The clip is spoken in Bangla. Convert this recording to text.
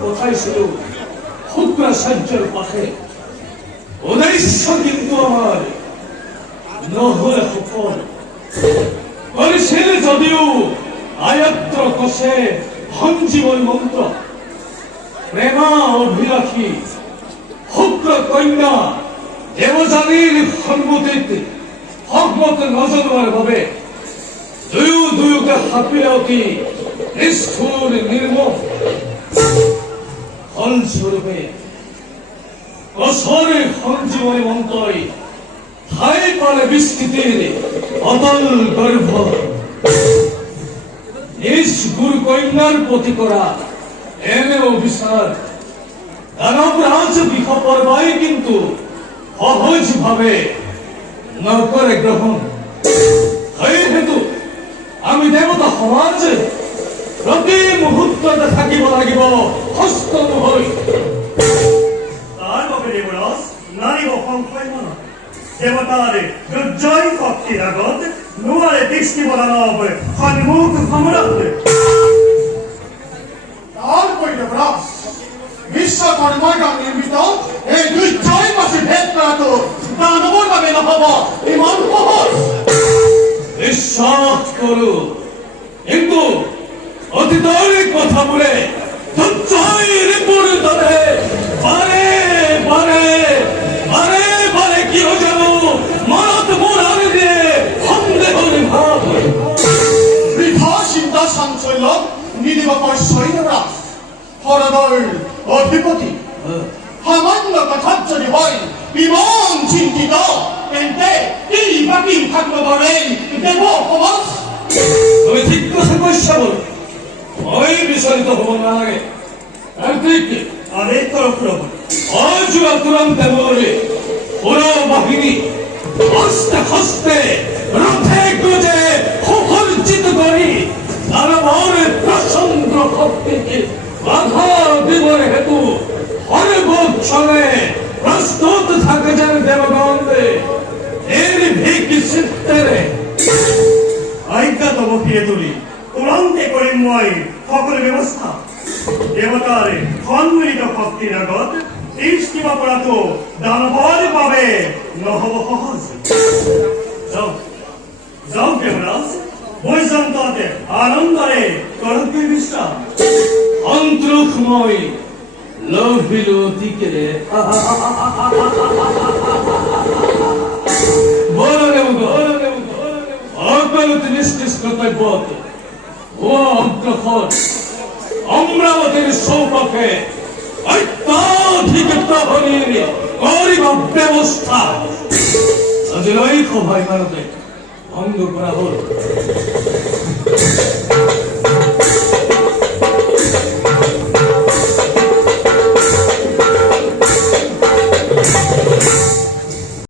কোথায় ছিল শুক্রাচার্যের পাশে উদ্দেশ্য কিন্তু আমার নহলে সফল করেছিল যদিও আয়ত্ত কষে সঞ্জীবন মন্ত্র প্রেমা অভিলাষী শুক্র কন্যা দেবযানীর সম্মতিত হকমত নজরের ভাবে দুয়োকে হাঁপিয়ে অতি নিষ্ঠুর নির্মম ফলস্বরূপে কসরে সঞ্জীবনী মন্ত্রই ঠাই পালে বিস্তৃতির অতল গর্ভ নিজ গুরু কন্যার প্রতি করা এনে অভিসার দানবরাজ বিপর্যয় কিন্তু সহজ ভাবে নকরে গ্রহণ হেতু আমি দেবতা সমাজ প্রতি মুহূর্ততে থাকিব লাগিব হস্তম হৈ তার বাবে দেবরাজ নারীব সংশয় মন দেবতারে দুর্জয় শক্তির আগত নোৱাৰে দৃষ্টি বদলাব সন্মুখ সমৰত তার দেবরাজ বিশ্বকর্মায় নির্মিত এই দুর্জয় মাসে ভেদ করাতো দানবর ভাবে নহব ইমান সহজ বিশ্বাস করু কিন্তু অতীতের কথা বলে দুর্জয়ের পরিতরে বারে বারে বারে বারে কি যেন মনত মোরান দিয়ে সন্দেহের ভাব বৃথা চিন্তা চাঞ্চল্য নিদিব পশ্যই দেবরাজ হরদর অধিপতি সামান্য কথাত যদি হয় ইমান চিন্তিত তেন্তে এই বাকী থাকিব পাৰে দেৱ সমাজ তুমি ঠিক কথা কৈছা বল মই বিচলিত হব নালাগে আর তুই কি আরে তরফ অজুয়া তুরন্ত বলে পুরো বাহিনী হস্তে হস্তে রথে গুজে সুসজ্জিত করি দানবর প্রচন্ড শক্তিকে বাধা দিবর হেতু সর্বোচ্ছনে প্রস্তুত থাকে যেন দেবগণে এর ভিক চিত্তেরে আজ্ঞা তব ফিরে তুলি তুরন্তে করিম মই সকল ব্যৱস্থা দেবতাৰে সন্মিলিত শক্তিৰ আগত দৃষ্টি পৰাটো দানৱৰ বাবে নহব সহজ যাও যাও দেবৰাজ বৈজন্ততে আনন্দৰে কৰক বিশ্ৰাম অন্তরুখময় লোভিল দিকে অগণিত নিষ্ঠিস কর্তব্য ও অগ্রসর অমরাবতীর সৌপক্ষে অত্যাধিক প্রহরীর করিব ব্যবস্থা আজ নৈক ভাই ভারতে ভঙ্গ করা হল